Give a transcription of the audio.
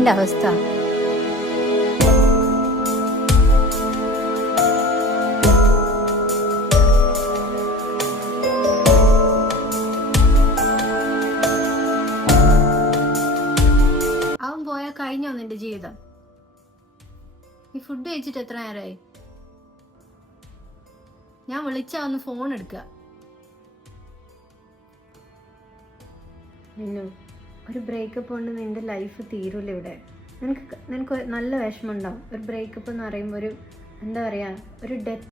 നിന്റെ അവസ്ഥ? അവൻ പോയാൽ കഴിഞ്ഞോ നിന്റെ ജീവിതം? ഈ ഫുഡ് കഴിച്ചിട്ട് എത്ര നേരമായി? ഞാൻ വിളിച്ചാ ഒന്ന് ഫോൺ എടുക്കുക. മിന്നു, ഒരു ബ്രേക്കപ്പ് കൊണ്ട് നിന്റെ ലൈഫ് തീരൂല ഇവിടെ. നിനക്ക് നല്ല വിഷമം ഉണ്ടാവും. ഒരു ബ്രേക്കപ്പ് എന്ന് പറയുമ്പോൾ എന്താ പറയുക, ഒരു ഡെത്ത്